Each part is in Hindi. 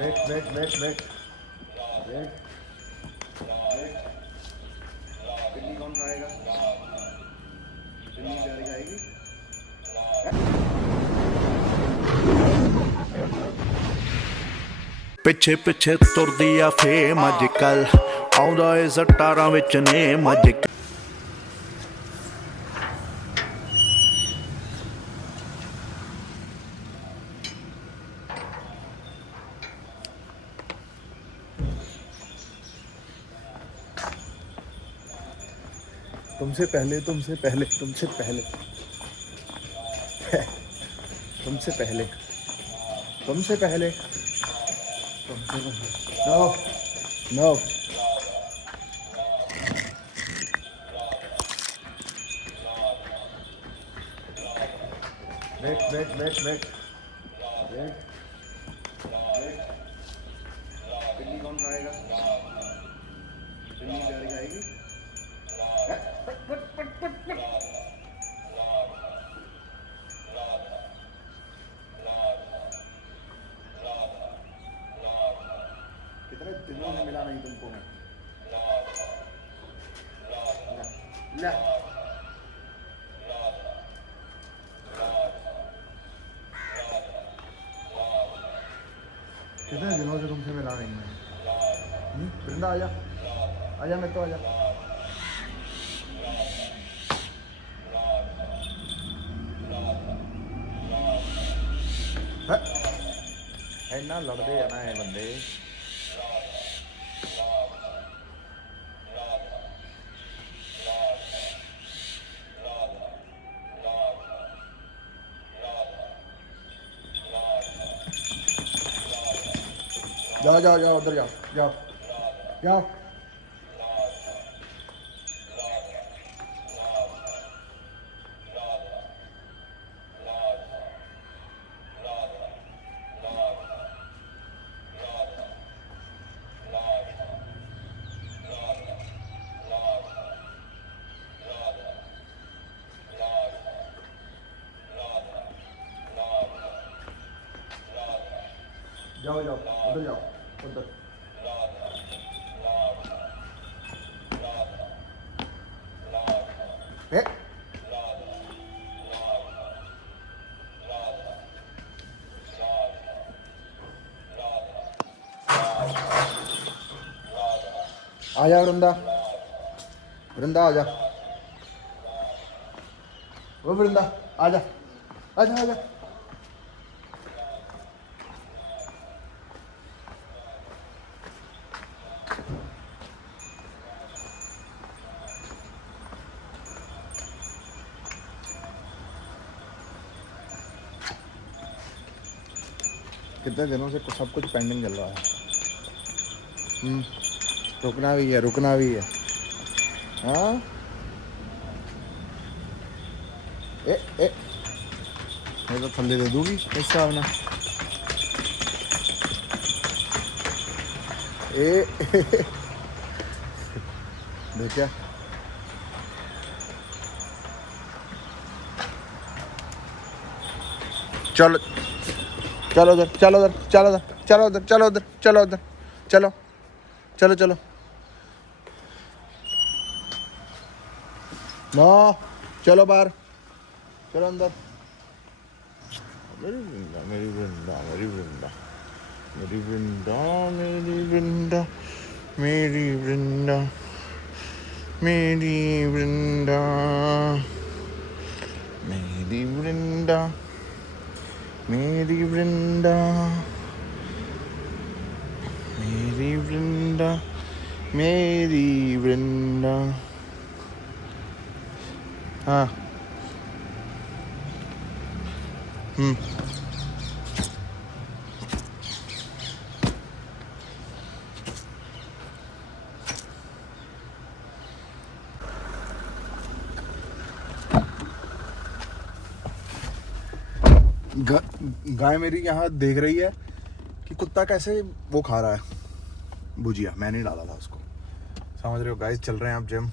Wait wait wait wait wait wait. पिन्नी कौन खाएगा? पिन्नी प्यारी खाएगी। ਪਿੱਛੇ ਪਿੱਛੇ ਤੁਰਦੀ ਆ ਫੇਮ ਅੱਜ ਕੱਲ ਆਉਂਦਾ ਏ ਸਟਾਰਾਂ ਵਿੱਚ ਨੇਮ ਅੱਜ तुमसे पहले तुमसे पहले तुमसे पहले तुमसे पहले तुमसे पहले no no. Wait wait wait wait wait wait. पिन्नी कौन खाएगा? पिन्नी प्यारी खाएगी। कितने दिनों से मिला नहीं तुमको मैं। ला कितने दिनों से तुमसे मिला नहीं मैं। वृंदा आजा आजा, मैं तो आजा। इन्ना लड़ते है ना ये बंदे। जाओ जाओ जाओ उधर जाओ जाओ जाओ। जाओ जाओ उधर जाओ उधर। ए आजा वृंदा, वृंदा आजा। वो वृंदा आजा आजा आजा। कितने दिनों से सब कुछ पेंडिंग चल रहा है। रुकना भी है रुकना भी है। हाँ ए ए मैं तो थल्ले दे दूंगी इस हिसाब ना। ए देखा चलो चलो उधर चलो उधर चलो उधर चलो उधर चलो उधर चलो उधर चलो चलो चलो। नो चलो बाहर चलो अंदर। मेरी वृंदा मेरी वृंदा मेरी वृंदा मेरी वृंदा मेरी वृंदा मेरी वृंदा मेरी वृंदा मेरी वृंदा मेरी वृंदा मेरी वृंदा मेरी वृंदा। हाँ गाय मेरी यहाँ देख रही है कि कुत्ता कैसे वो खा रहा है भुजिया। मैंने डाला था उसको, समझ रहे हो गाइस। चल रहे हैं आप जिम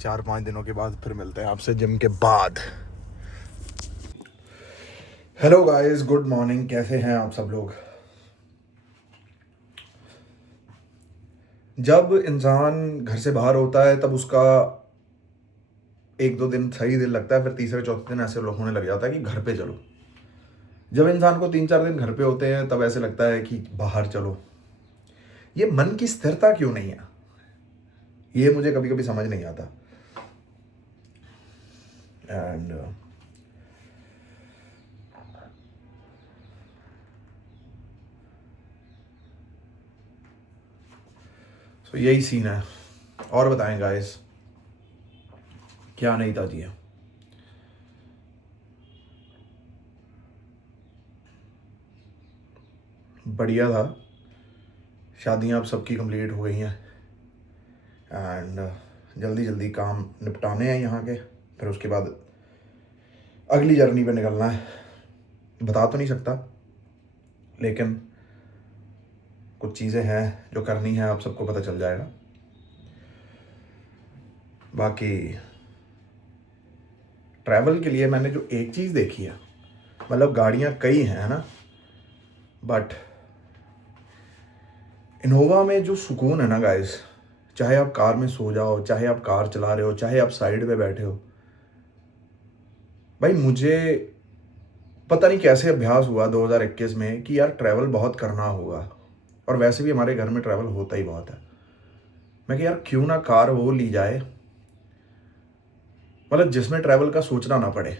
4-5 दिनों के बाद, फिर मिलते हैं आपसे जिम के बाद। Hello guys, good morning. कैसे हैं आप सब लोग? जब इंसान घर से बाहर होता है तब उसका 1-2 दिन सही दिन लगता है, फिर तीसरे चौथे दिन ऐसे होने लग जाता है कि घर पे चलो। जब इंसान को 3-4 दिन घर पे होते हैं तब ऐसे लगता है कि बाहर चलो। ये मन की स्थिरता क्यों नहीं है, ये मुझे कभी कभी समझ नहीं आता। एंड तो यही सीन है। और बताएं गाइस, क्या नहीं था जी? बढ़िया था। शादियां अब सबकी कंप्लीट हो गई हैं एंड जल्दी जल्दी काम निपटाने हैं यहाँ के, फिर उसके बाद अगली जर्नी पे निकलना है। बता तो नहीं सकता, लेकिन कुछ चीज़ें हैं जो करनी है, आप सबको पता चल जाएगा। बाकी ट्रैवल के लिए मैंने जो एक चीज़ देखी है, मतलब गाड़ियाँ कई हैं, है ना, बट इनोवा में जो सुकून है ना गाइस, चाहे आप कार में सो जाओ, चाहे आप कार चला रहे हो, चाहे आप साइड पे बैठे हो, भाई मुझे पता नहीं कैसे अभ्यास हुआ 2021 में कि यार ट्रैवल बहुत करना होगा, और वैसे भी हमारे घर में ट्रैवल होता ही बहुत है। मैं कि यार क्यों ना कार वो ली जाए, मतलब जिसमें ट्रैवल का सोचना ना पड़े।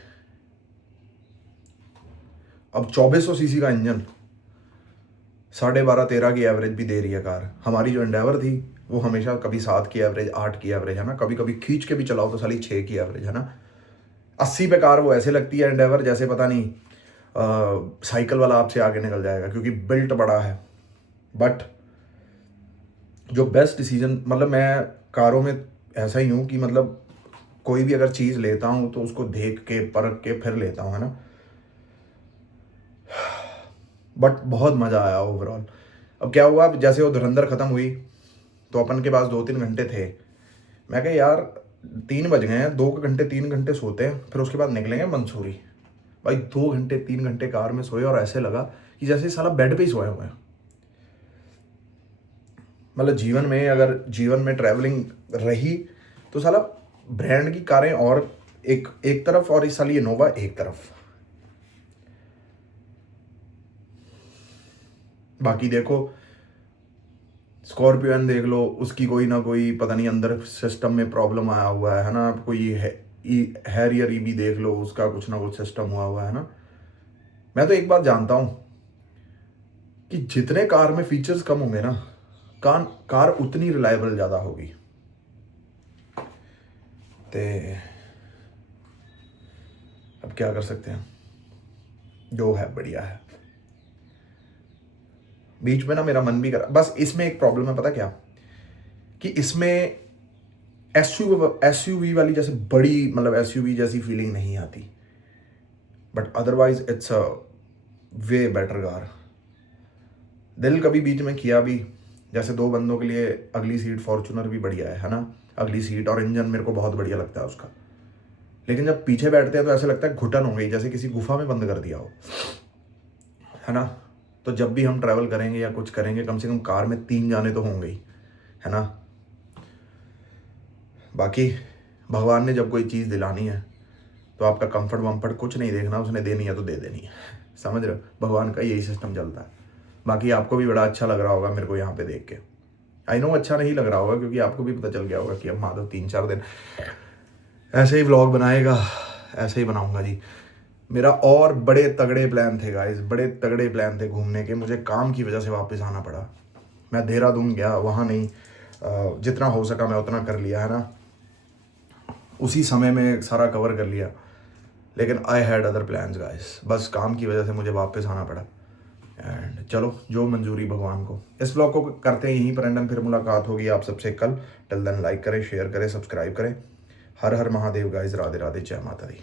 अब 2400 सीसी का इंजन 12.5-13 की एवरेज भी दे रही है कार। हमारी जो एंडेवर थी वो हमेशा कभी 7 की एवरेज, 8 की एवरेज, है ना, कभी कभी खींच के भी चलाओ तो साली 6 की एवरेज, है ना। 80 पे कार वो ऐसे लगती है एंडेवर जैसे पता नहीं साइकिल वाला आपसे आगे निकल जाएगा, क्योंकि बिल्ट बड़ा है। बट जो बेस्ट डिसीजन, मतलब मैं कारों में ऐसा ही हूँ कि मतलब कोई भी अगर चीज़ लेता हूँ तो उसको देख के परख के फिर लेता हूँ, है ना। बट बहुत मज़ा आया ओवरऑल। अब क्या हुआ, जैसे वो धुरंधर ख़त्म हुई तो अपन के पास 2-3 घंटे थे। मैं कहा यार 3 बज गए हैं, 2 घंटे 3 घंटे सोते हैं, फिर उसके बाद निकलेंगे मंसूरी। भाई 2 घंटे 3 घंटे कार में सोए और ऐसे लगा कि जैसे साला बेड पे ही सोए हुए हैं। मतलब जीवन में ट्रैवलिंग रही तो साला ब्रांड की कारें और एक तरफ, और इस साल ये नोवा एक तरफ। बाकी देखो स्कॉर्पियन देख लो, उसकी कोई ना कोई पता नहीं अंदर सिस्टम में प्रॉब्लम आया हुआ है ना। कोई हैरियर ईवी देख लो, उसका कुछ ना कुछ सिस्टम हुआ है ना। मैं तो एक बात जानता हूं कि जितने कार में फीचर्स कम होंगे ना, कार उतनी रिलायबल ज़्यादा होगी। ते अब क्या कर सकते हैं, जो है बढ़िया है। बीच में ना मेरा मन भी करा, बस इसमें एक प्रॉब्लम है, पता क्या, कि इसमें एसयूवी वाली जैसे बड़ी, मतलब एसयूवी जैसी फीलिंग नहीं आती। But otherwise it's a way better car. दिल कभी बीच में किया भी, जैसे 2 बंदों के लिए अगली सीट फॉर्चूनर भी बढ़िया है ना, अगली सीट और इंजन मेरे को बहुत बढ़िया लगता है उसका। लेकिन जब पीछे बैठते हैं तो ऐसा लगता है घुटन हो गई, जैसे किसी गुफा में बंद कर दिया हो, है ना। तो जब भी हम ट्रैवल करेंगे या कुछ करेंगे, कम से कम कार में 3 जाने तो होंगे ही, है ना। बाकी भगवान ने जब कोई चीज़ दिलानी है तो आपका कंफर्ट वम्फर्ट कुछ नहीं देखना, उसने देनी है तो दे देनी है, समझ रहे हो। भगवान का यही सिस्टम चलता है। बाकी आपको भी बड़ा अच्छा लग रहा होगा मेरे को यहाँ पे देख के। आई नो अच्छा नहीं लग रहा होगा, क्योंकि आपको भी पता चल गया होगा कि अब माधव 3-4 दिन ऐसे ही व्लॉग बनाएगा, ऐसे ही बनाऊंगा जी। मेरा और बड़े तगड़े प्लान थे गाइस, बड़े तगड़े प्लान थे घूमने के। मुझे काम की वजह से वापस आना पड़ा। मैं देहरादून गया, वहाँ नहीं, जितना हो सका मैं उतना कर लिया, है ना। उसी समय में सारा कवर कर लिया, लेकिन I had other plans guys. बस काम की वजह से मुझे वापस आना पड़ा। एंड चलो, जो मंजूरी भगवान को। इस ब्लॉग को करते हैं यहीं पर एंड, फिर मुलाकात होगी आप सबसे कल। टिल देन लाइक करें, शेयर करें, सब्सक्राइब करें। हर हर महादेव गाइस, राधे राधे, जय माता दी।